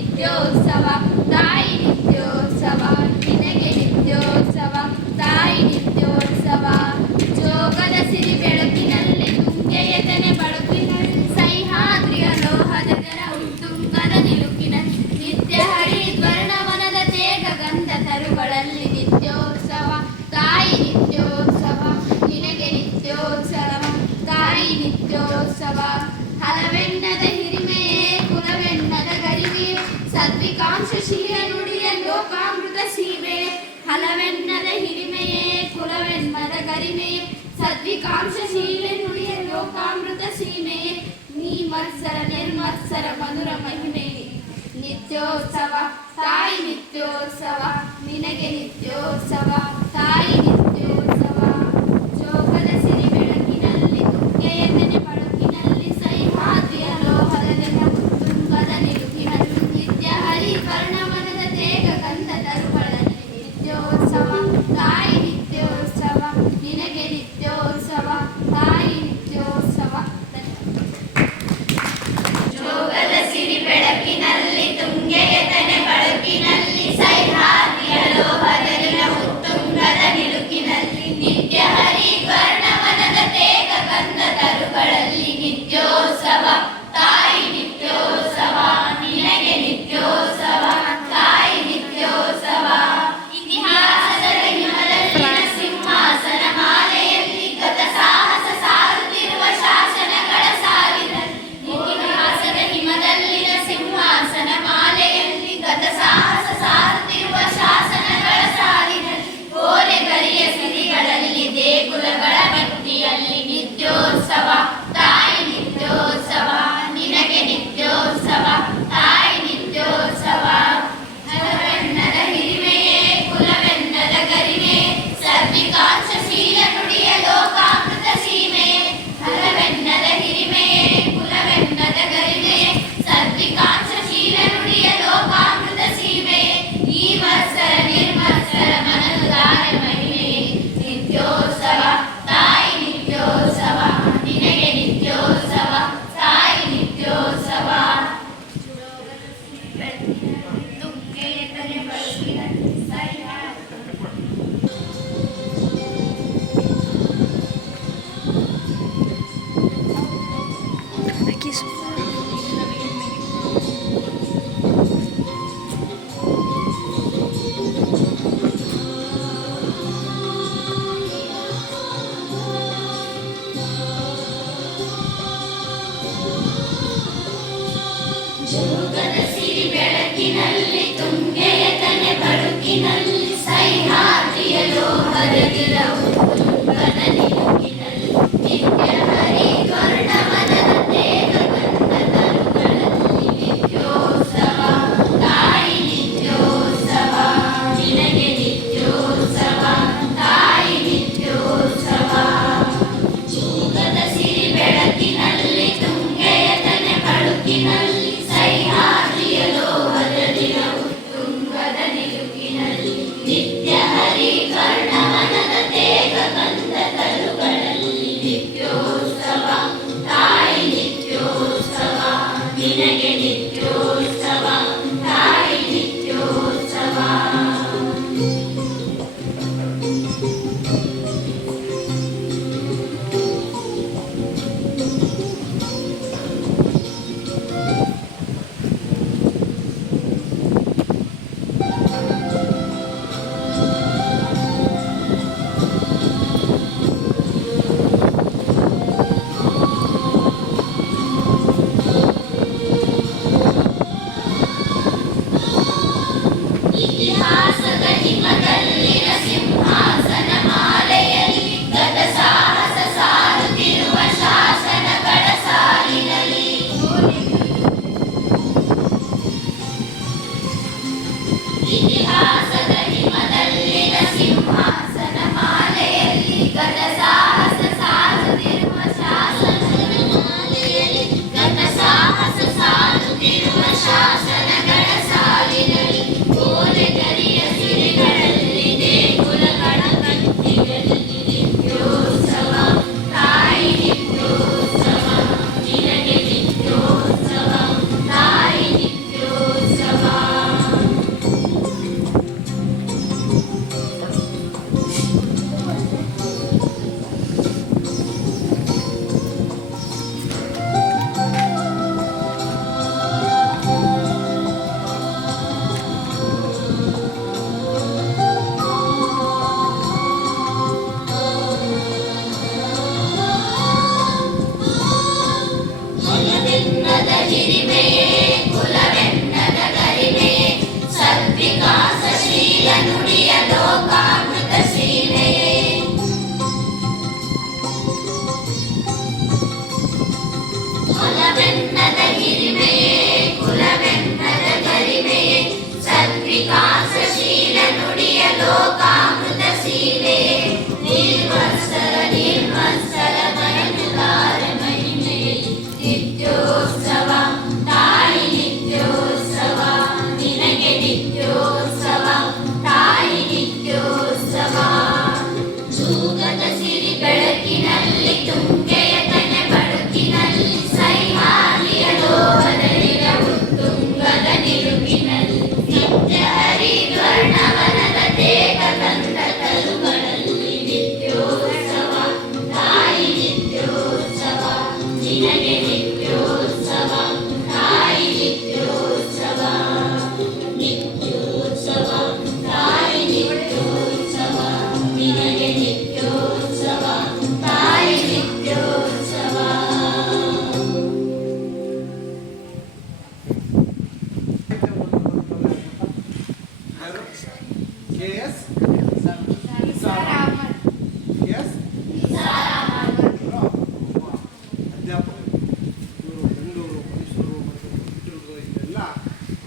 નિત્ય ઉત્સવ ಹಲವೆನ್ನದೆ ಹಿರಿಮೆಯೇ, ಕುಲವೆನ್ನದ ಗರಿಮೆಯೇ ಸದ್ವಿಕಾಂಶ ಶೀಲೆ ನುಡಿಯ ಲೋಕಾಮೃತ ಸೀಮೆಯೇ ನೀ ಮತ್ಸರ ನಿರ್ಮತ್ಸರ ಮಧುರ ಮಹಿಮೆಯೇ ನಿತ್ಯೋತ್ಸವ, ತಾಯಿ ನಿತ್ಯೋತ್ಸವ, ನಿನಗೆ ನಿತ್ಯೋತ್ಸವ. You.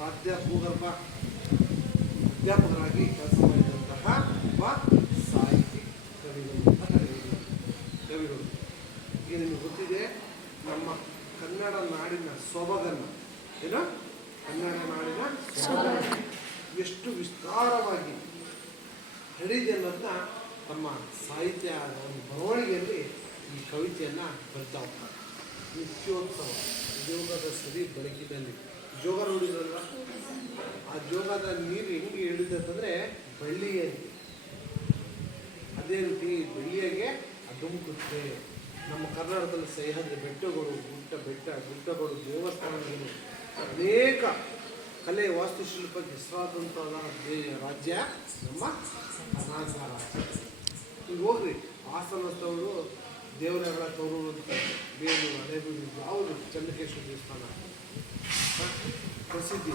ಸಾಧ್ಯ ಭೂಗರ್ಭ ಅಧ್ಯಾಪಕರಾಗಿ ಕೆಲಸ ಮಾಡಿದಂತಹ ಒಬ್ಬ ಸಾಹಿತಿ ಕವಿಗಳು ಅಂತ ಕವಿಗಳು. ಈಗ ನಿಮಗೆ ಗೊತ್ತಿದೆ, ನಮ್ಮ ಕನ್ನಡ ನಾಡಿನ ಸೊಬಗನ್ನು. ಏನು? ಕನ್ನಡ ನಾಡಿನ ಎಷ್ಟು ವಿಸ್ತಾರವಾಗಿ ಹರಿದೆ ಅನ್ನೋದನ್ನ ನಮ್ಮ ಸಾಹಿತ್ಯ ಒಂದು ಬರವಣಿಗೆಯಲ್ಲಿ ಈ ಕವಿತೆಯನ್ನು ಬರ್ತಾ ಹೋಗ್ತಾರೆ ನಿತ್ಯೋತ್ಸವ. ಜೋಗದ ಸರಿ ಬೆಳಕಿನಲ್ಲಿ. ಜೋಗ ನೋಡಿದ್ರಲ್ಲ ಆ ಜೋಗದ ನೀರು ಹೆಂಗೆ ಇಳೀತೈತಂದರೆ ಬಳ್ಳಿಯಲ್ಲಿ. ಅದೇ ರೀತಿ ಬಳ್ಳಿಯಾಗೆ ಅದುಮುಕುತ್ತೆ ನಮ್ಮ ಕರ್ನಾಟಕದಲ್ಲಿ ಸಹ್ಯಾದ್ರಿ ಬೆಟ್ಟಗಳು, ಗುಡ್ಡ ಬೆಟ್ಟ, ಗುಡ್ಡಗಳು, ದೇವಸ್ಥಾನಗಳು. ಅನೇಕ ಕಲೆ ವಾಸ್ತುಶಿಲ್ಪಕ್ಕೆ ಹೆಸರಾದಂತಹ ರಾಜ್ಯ, ನಮ್ಮ ಕರ್ನಾಟಕ ರಾಜ್ಯ. ಈಗ ಹೋಗ್ರಿ. ಹಾಸನ ಸ್ಥಳಗಳು ದೇವರ ತೋರೂರು ಅಂತ ಬೇಲೂರು ಹಳೆಬೀಡು ಯಾವುದು ಚಂದ್ರಕೇಶ್ವರ ದೇವಸ್ಥಾನ. ಪ್ರಸಿದ್ಧಿ.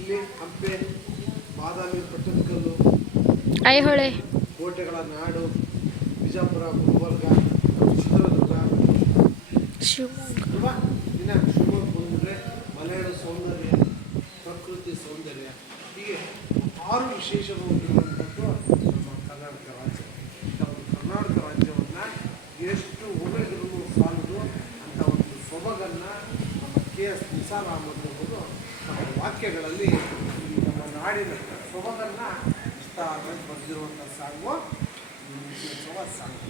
ಇಲ್ಲಿ ಹಂಪೆ ಬಾದಾಮಿ ಪಟ್ಟದಕಲ್ಲು ಐಹೊಳೆ. ಕೋಟೆಗಳ ನಾಡು ಬಿಜಾಪುರ ಗುಲ್ಬರ್ಗ ಚಿತ್ರದುರ್ಗ. ಶಿವಮೊಗ್ಗ. ದಿನ ಶಿವಮೊಗ್ಗ ಬಂದರೆ ಮಲೆನಾಡು ಸೌಂದರ್ಯ ಪ್ರಕೃತಿ ಸೌಂದರ್ಯ. ಹೀಗೆ ಆರು ವಿಶೇಷವಾಗಿ ಎಷ್ಟು ಹೊಗಳಿದ್ರು ಸಾಲದು ಅಂತ ಒಂದು ಸೊಬಗನ್ನು ನಮ್ಮ ಕೆ ಎಸ್ ನಿಸಾರಾಮನವರು ನಮ್ಮ ವಾಕ್ಯಗಳಲ್ಲಿ ನಮ್ಮ ನಾಡಿನ ಸೊಬಗನ್ನು ಇಷ್ಟ ಆಗಿ ಬರೆದಿರುವಂಥ ಸಾಂಗು. ಸೊಬ ಸಾಂಗು.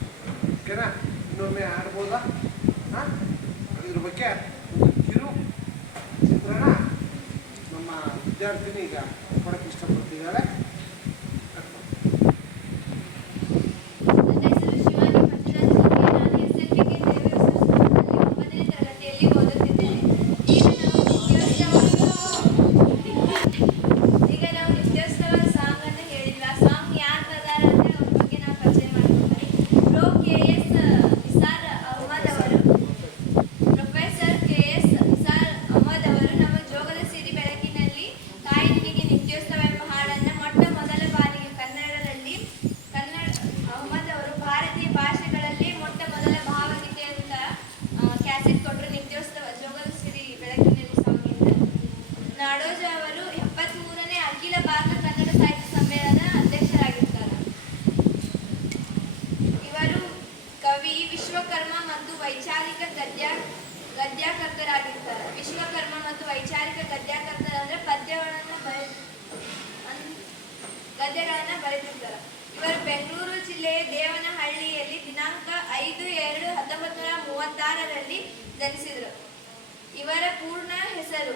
ಓಕೆನಾ? ಇನ್ನೊಮ್ಮೆ ಆಡ್ಬೋದಾ ಹಾಂ? ಅದ್ರ ಬಗ್ಗೆ ಕಿರು ಚಿತ್ರಣ ನಮ್ಮ ವಿದ್ಯಾರ್ಥಿನಿ ಈಗ ಕೊಡೋಕ್ಕೆ ಇಷ್ಟಪಡ್ತಿದ್ದಾರೆ. ಪದ್ಯಗಳನ್ನು ಬರೆದಿದ್ದರು. ಇವರು ಬೆಂಗಳೂರು ಜಿಲ್ಲೆಯ ದೇವನಹಳ್ಳಿಯಲ್ಲಿ ದಿನಾಂಕ ಐದು ಎರಡು ಹತ್ತೊಂಬತ್ತು ನೂರ ಮೂವತ್ತಾರರಲ್ಲಿ ಜನಿಸಿದರು. ಇವರ ಪೂರ್ಣ ಹೆಸರು